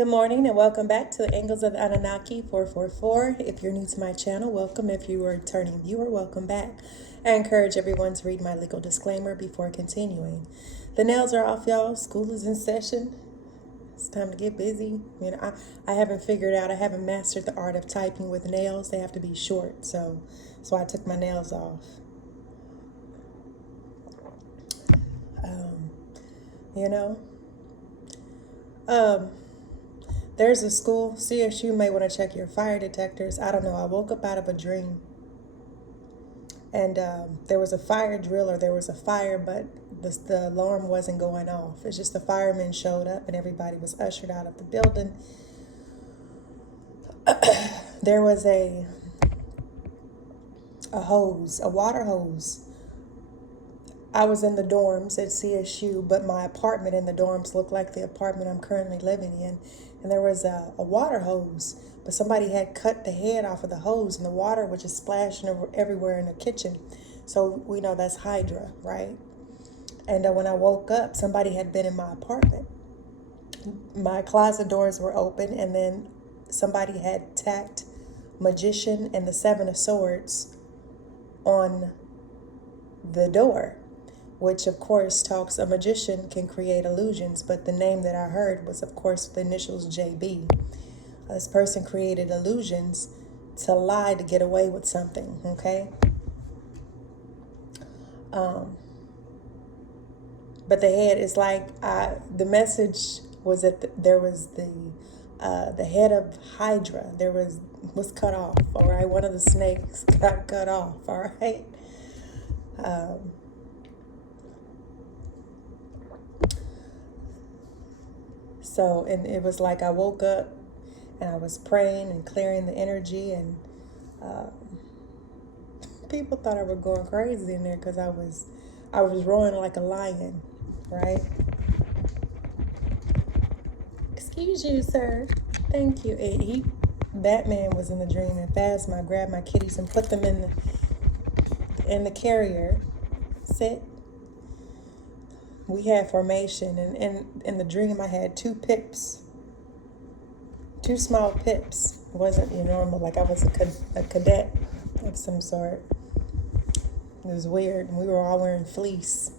Good morning and welcome back to the Angles of the Anunnaki 444. If you're new to my channel, welcome. If you are a returning viewer, welcome back. I encourage everyone to read my legal disclaimer before continuing. The nails are off, y'all. School is in session. It's time to get busy. I haven't figured out, I haven't mastered the art of typing with nails. They have to be short, so I took my nails off. You know? There's a school, CSU may want to check your fire detectors. I don't know, I woke up out of a dream. And there was a fire drill, or there was a fire, but the alarm wasn't going off. It's just the firemen showed up and everybody was ushered out of the building. There was a hose, a water hose. I was in the dorms at CSU, but my apartment in the dorms looked like the apartment I'm currently living in. And there was a water hose, but somebody had cut the head off of the hose and the water was just splashing everywhere in the kitchen. So we know that's Hydra, right? And when I woke up, somebody had been in my apartment. My closet doors were open, and then somebody had tacked Magician and the Seven of Swords on the door, which of course talks, a magician can create illusions, but the name that I heard was of course the initials JB. This person created illusions to lie to get away with something, okay? But the head is like, the message was that there was the head of Hydra, was cut off, all right? One of the snakes got cut off, all right? So, and it was like I woke up and I was praying and clearing the energy, and people thought I was going crazy in there because I was roaring like a lion, right? Excuse you, sir. Thank you. Batman was in the dream, and Phasma grabbed my kitties and put them in the carrier. Sit. We had formation, and in the dream I had two small pips. It wasn't normal, like I was a cadet of some sort. It was weird, and we were all wearing fleece.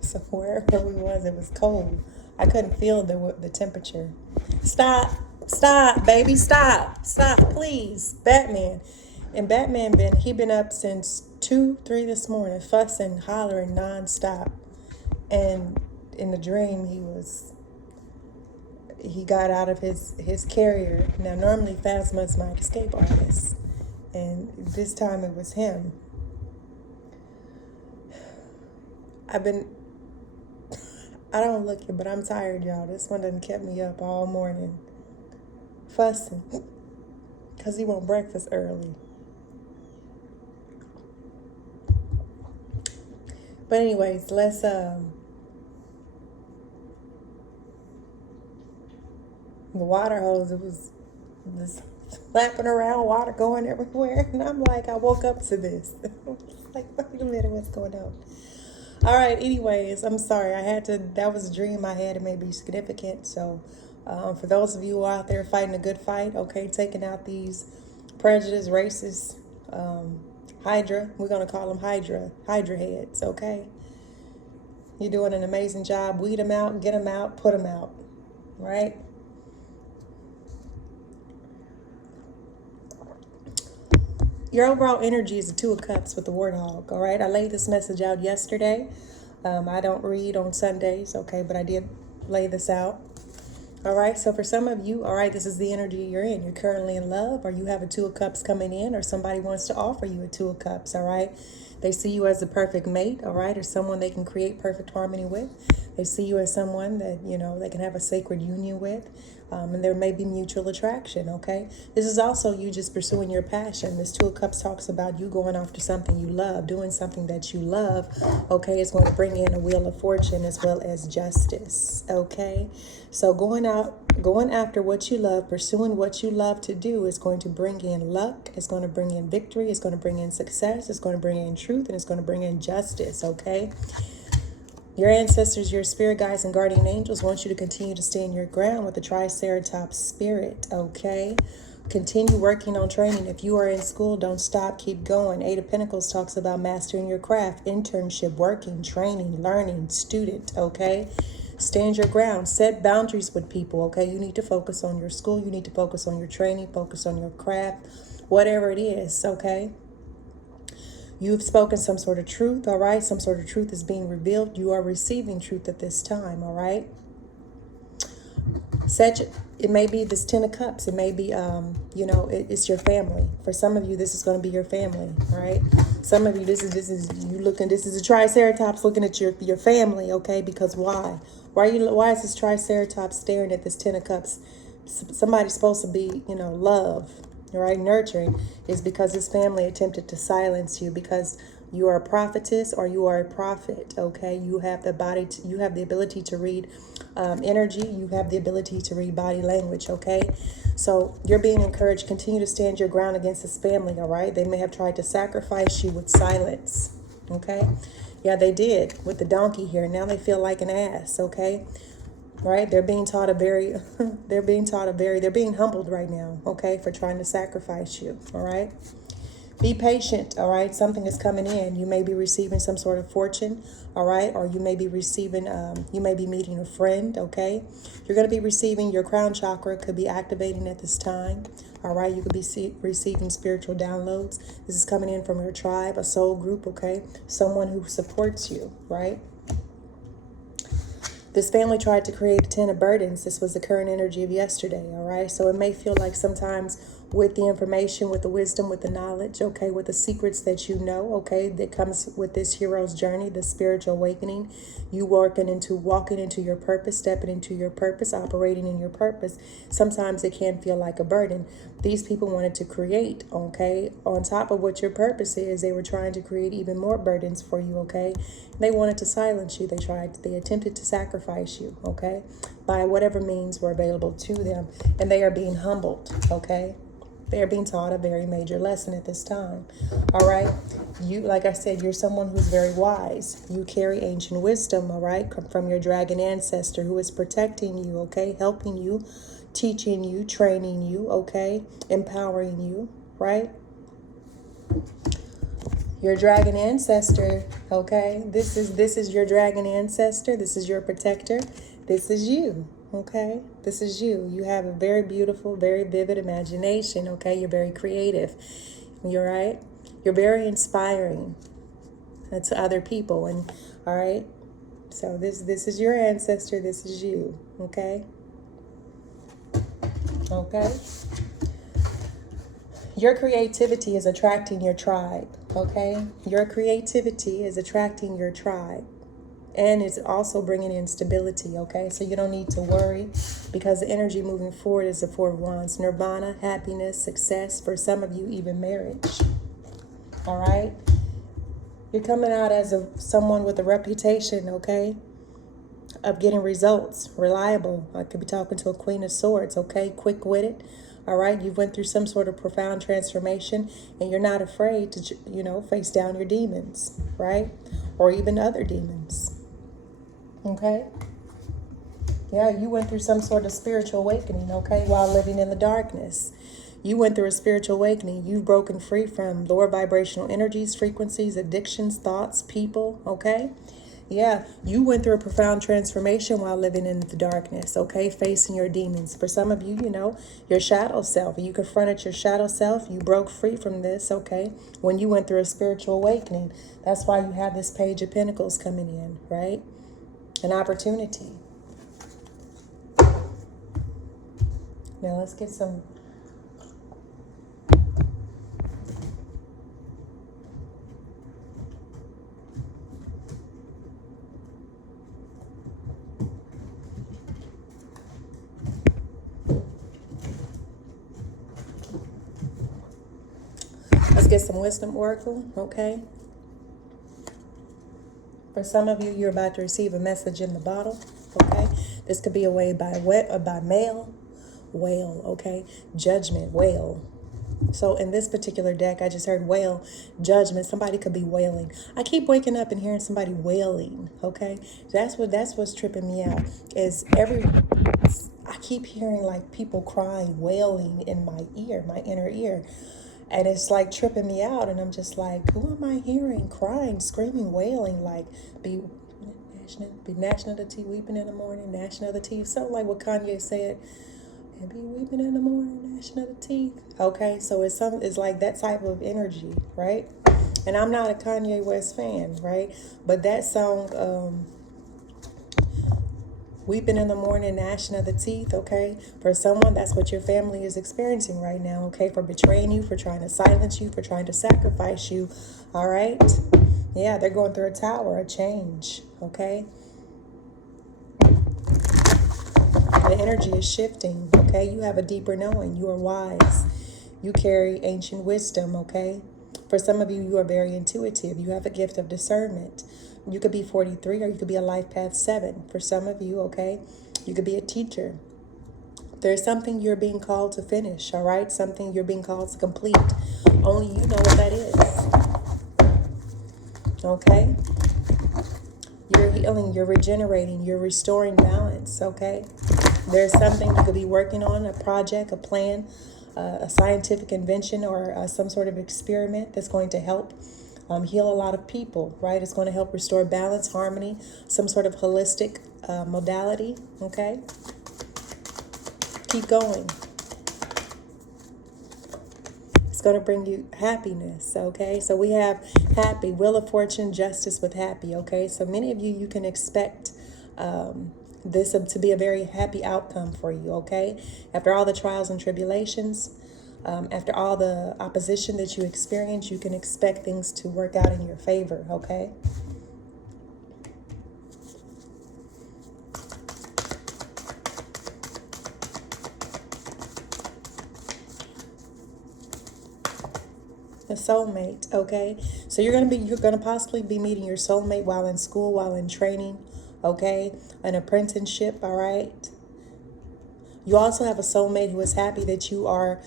So wherever we was, it was cold. I couldn't feel the temperature. Stop, baby, stop, please. Batman. And Batman been up since 2-3 this morning, fussing, hollering nonstop. And in the dream, he got out of his carrier. Now normally Phasma's my escape artist, and this time it was him. I don't look it, but I'm tired, y'all. This one done kept me up all morning fussing because he want breakfast early. But anyways, let's the water hose, it was just flapping around, water going everywhere, and I'm like, I woke up to this. Like, wait a minute, what's going on? All right, anyways, I'm sorry. That was a dream I had. It may be significant. So for those of you out there fighting a good fight, okay, taking out these prejudice, racist, Hydra, we're going to call them Hydra heads, okay? You're doing an amazing job. Weed them out, get them out, put them out, right? Your overall energy is the Two of Cups with the Warthog, all right? I laid this message out yesterday. I don't read on Sundays, okay, but I did lay this out. All right, so for some of you, all right, this is the energy you're in. You're currently in love, or you have a Two of Cups coming in, or somebody wants to offer you a Two of Cups, all right? They see you as the perfect mate, all right, or someone they can create perfect harmony with. They see you as someone that, they can have a sacred union with. And there may be mutual attraction, okay? This is also you just pursuing your passion. This Two of Cups talks about you going after something you love, doing something that you love, okay? It's going to bring in a wheel of fortune as well as justice, okay? So going after what you love, pursuing what you love to do is going to bring in luck. It's going to bring in victory. It's going to bring in success. It's going to bring in truth, and it's going to bring in justice, okay? Your ancestors, your spirit guides, and guardian angels want you to continue to stand your ground with the Triceratops spirit, okay? Continue working on training. If you are in school, don't stop. Keep going. Eight of Pentacles talks about mastering your craft, internship, working, training, learning, student, okay? Stand your ground. Set boundaries with people, okay? You need to focus on your school. You need to focus on your training, focus on your craft, whatever it is, okay? You've spoken some sort of truth, all right? Some sort of truth is being revealed. You are receiving truth at this time, all right? It may be this 10 of cups. It may be, it's your family. For some of you, this is going to be your family, all right? Some of you, this is a triceratops looking at your family, okay? Because why? Why is this triceratops staring at this 10 of cups? Somebody's supposed to be, love, right? Nurturing is because his family attempted to silence you because you are a prophetess or you are a prophet, okay? You have the ability to read energy. You have the ability to read body language, okay? So you're being encouraged. Continue to stand your ground against this family, all right? They may have tried to sacrifice you with silence, okay? Yeah, they did with the donkey here. Now they feel like an ass, okay? Right? They're being humbled right now, okay, for trying to sacrifice you, all right? Be patient, all right? Something is coming in. You may be receiving some sort of fortune, all right? Or you may be you may be meeting a friend, okay? You're going to be receiving your crown chakra, could be activating at this time, all right? You could be receiving spiritual downloads. This is coming in from your tribe, a soul group, okay? Someone who supports you, right? This family tried to create a 10 of burdens. This was the current energy of yesterday, all right? So it may feel like sometimes with the information, with the wisdom, with the knowledge, okay, with the secrets that you know, okay, that comes with this hero's journey, the spiritual awakening, you walking into your purpose, stepping into your purpose, operating in your purpose. Sometimes it can feel like a burden. These people wanted to create, okay, on top of what your purpose is, they were trying to create even more burdens for you, okay? They wanted to silence you. They attempted to sacrifice you, okay, by whatever means were available to them. And they are being humbled, okay? They are being taught a very major lesson at this time, all right? You, like I said, you're someone who's very wise. You carry ancient wisdom, all right, from your dragon ancestor who is protecting you, okay, helping you, teaching you, training you, okay, empowering you, right? Your dragon ancestor, okay? This is your dragon ancestor. This is your protector. This is you, okay? This is you. You have a very beautiful, very vivid imagination, okay? You're very creative. You're right. You're very inspiring to other people, and all right. So this is your ancestor. This is you, okay? Okay. Your creativity is attracting your tribe, okay? Your creativity is attracting your tribe. And it's also bringing in stability, okay? So you don't need to worry because the energy moving forward is the Four of Wands. Nirvana, happiness, success, for some of you, even marriage, all right? You're coming out as someone with a reputation, okay, of getting results, reliable. I could be talking to a Queen of Swords, okay, quick-witted. All right, you went through some sort of profound transformation and you're not afraid to, face down your demons, right? Or even other demons, okay? Yeah, you went through some sort of spiritual awakening, okay, while living in the darkness. You went through a spiritual awakening. You've broken free from lower vibrational energies, frequencies, addictions, thoughts, people, okay? Yeah, you went through a profound transformation while living in the darkness, okay? Facing your demons. For some of you, your shadow self. You confronted your shadow self. You broke free from this, okay? When you went through a spiritual awakening. That's why you have this Page of Pentacles coming in, right? An opportunity. Now let's get some... Let's get some wisdom oracle, okay? For some of you, you're about to receive a message in the bottle, okay? This could be a way by mail, whale, okay? Judgment, whale, So in this particular deck, I just heard wail, judgment. Somebody could be wailing. I keep waking up and hearing somebody wailing. Okay, that's what's tripping me out. I keep hearing like people crying, wailing in my ear, my inner ear, and it's like tripping me out. And I'm just like, who am I hearing crying, screaming, wailing? Like be gnashing of the teeth, weeping in the morning, gnashing of the teeth. Something like what Kanye said. And be weeping in the morning, gnashing of the teeth. Okay, so it's like that type of energy, right? And I'm not a Kanye West fan, right? But that song, weeping in the morning, gnashing of the teeth, okay? For someone, that's what your family is experiencing right now, okay? For betraying you, for trying to silence you, for trying to sacrifice you, all right? Yeah, they're going through a tower, a change, okay? The energy is shifting, okay? You have a deeper knowing. You are wise. You carry ancient wisdom, okay? For some of you, you are very intuitive. You have a gift of discernment. You could be 43 or you could be a life path 7. For some of you, okay? You could be a teacher. There's something you're being called to finish, all right? Something you're being called to complete. Only you know what that is, okay? You're healing, you're regenerating, you're restoring balance, okay? There's something you could be working on, a project, a plan, a scientific invention, or some sort of experiment that's going to help heal a lot of people, right? It's going to help restore balance, harmony, some sort of holistic modality, okay? Keep going. It's going to bring you happiness, okay? So we have happy, wheel of fortune, justice with happy, okay? So many of you can expect this to be a very happy outcome for you, okay? After all the trials and tribulations, after all the opposition that you experience, you can expect things to work out in your favor, okay? A soulmate, okay? So you're gonna possibly be meeting your soulmate while in school, while in training, okay? An apprenticeship, all right? You also have a soulmate who is happy that you are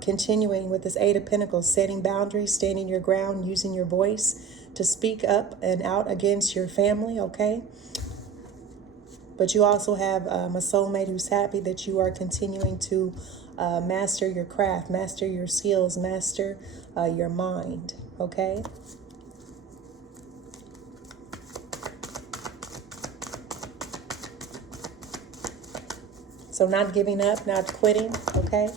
continuing with this 8 of Pentacles, setting boundaries, standing your ground, using your voice to speak up and out against your family, okay? But you also have a soulmate who's happy that you are continuing to master your craft, master your skills, master your mind, okay? So not giving up, not quitting, okay?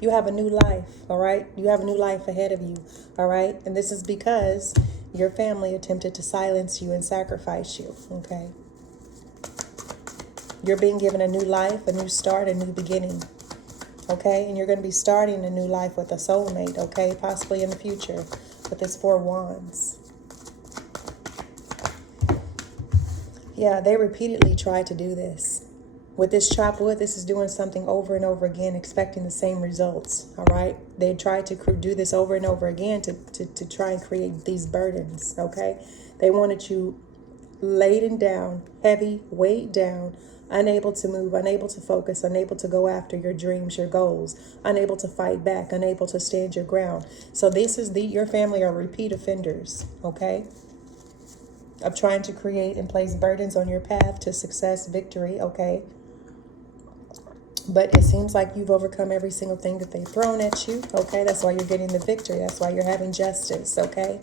You have a new life, all right? You have a new life ahead of you, all right? And this is because your family attempted to silence you and sacrifice you, okay? You're being given a new life, a new start, a new beginning, okay? And you're going to be starting a new life with a soulmate, okay? Possibly in the future with this 4 wands. Yeah, they repeatedly tried to do this. With this chopped wood, this is doing something over and over again, expecting the same results, all right? They tried to do this over and over again to try and create these burdens, okay? They wanted you laden down, heavy, weighed down, unable to move, unable to focus, unable to go after your dreams, your goals, unable to fight back, unable to stand your ground. So this is your family are repeat offenders, okay? Of trying to create and place burdens on your path to success, victory, okay? But it seems like you've overcome every single thing that they've thrown at you, okay? That's why you're getting the victory. That's why you're having justice, okay?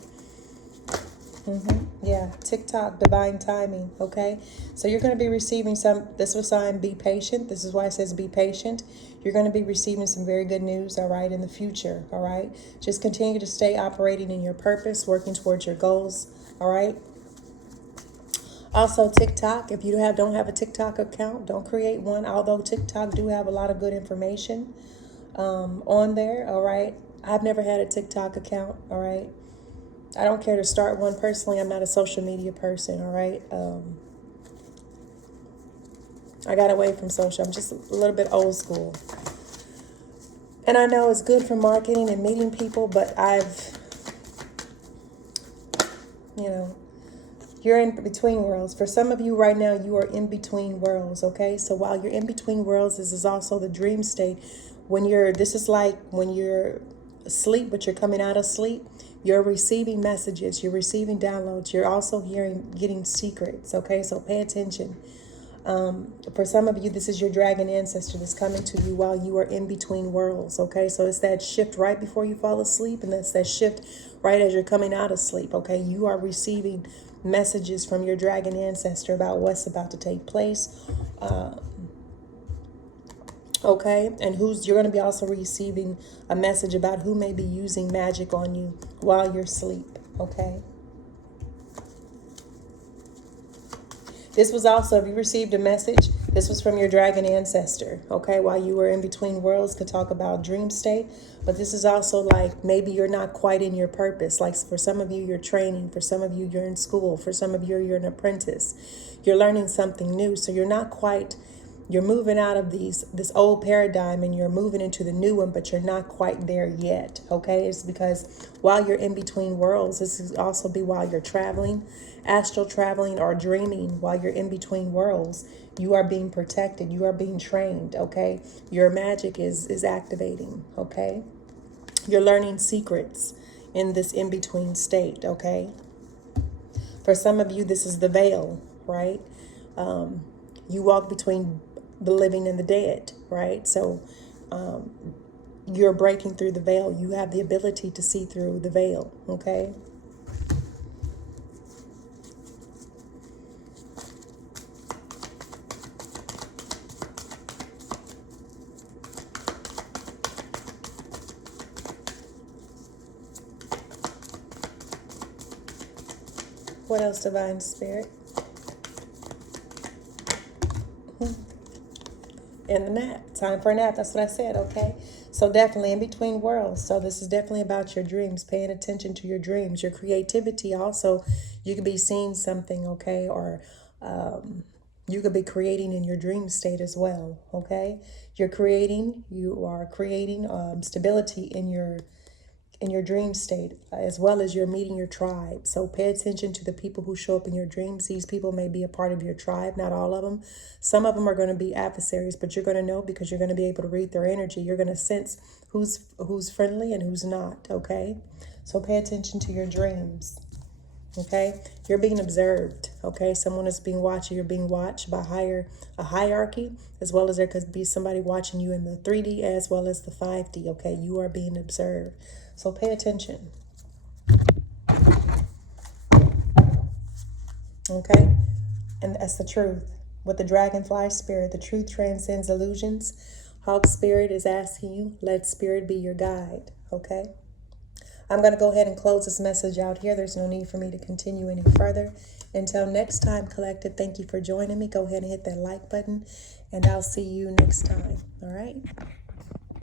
Yeah, TikTok, divine timing, okay? So you're going to be receiving this was signed, be patient. This is why it says be patient. You're going to be receiving some very good news, all right, in the future, all right? Just continue to stay operating in your purpose, working towards your goals, all right? Also, TikTok, if you don't have a TikTok account, don't create one. Although TikTok do have a lot of good information on there, all right? I've never had a TikTok account, all right? I don't care to start one personally. I'm not a social media person, all right? I got away from social. I'm just a little bit old school. And I know it's good for marketing and meeting people, but you're in between worlds. For some of you right now, you are in between worlds, okay? So while you're in between worlds, this is also the dream state. This is like when you're sleep, but you're coming out of sleep, you're receiving messages, you're receiving downloads, you're also getting secrets, okay? So pay attention. For some of you, this is your dragon ancestor that's coming to you while you are in between worlds, okay? So it's that shift right before you fall asleep, and that's that shift right as you're coming out of sleep, okay? You are receiving messages from your dragon ancestor about what's about to take place, okay? And you're going to be also receiving a message about who may be using magic on you while you're asleep, okay? This was also, if you received a message, this was from your dragon ancestor, okay? While you were in between worlds, could talk about dream state. But this is also like maybe you're not quite in your purpose. Like for some of you, you're training. For some of you, you're in school. For some of you, you're an apprentice. You're learning something new. So you're not quite, you're moving out of this old paradigm and you're moving into the new one, but you're not quite there yet, okay? It's because while you're in between worlds, this is also be while you're traveling, astral traveling or dreaming while you're in between worlds, you are being protected, you are being trained, okay? Your magic is activating, okay? You're learning secrets in this in-between state, okay? For some of you, this is the veil, right? You walk between the living and the dead, right? So you're breaking through the veil. You have the ability to see through the veil, okay? What else, Divine Spirit? In the nap. Time for a nap. That's what I said, okay? So definitely in between worlds. So this is definitely about your dreams, paying attention to your dreams, your creativity. Also, you could be seeing something, okay? Or you could be creating in your dream state as well, okay? You are creating stability in your dream state, as well as you're meeting your tribe. So pay attention to the people who show up in your dreams. These people may be a part of your tribe, not all of them. Some of them are going to be adversaries, but you're going to know because you're going to be able to read their energy. You're going to sense who's friendly and who's not, okay? So pay attention to your dreams, okay? You're being observed, okay? Someone is being watched. You're being watched by a hierarchy, as well as there could be somebody watching you in the 3D as well as the 5D, okay? You are being observed. So pay attention. Okay? And that's the truth. With the dragonfly spirit, the truth transcends illusions. Hawk spirit is asking you, let spirit be your guide. Okay? I'm going to go ahead and close this message out here. There's no need for me to continue any further. Until next time, collective, thank you for joining me. Go ahead and hit that like button, and I'll see you next time. All right?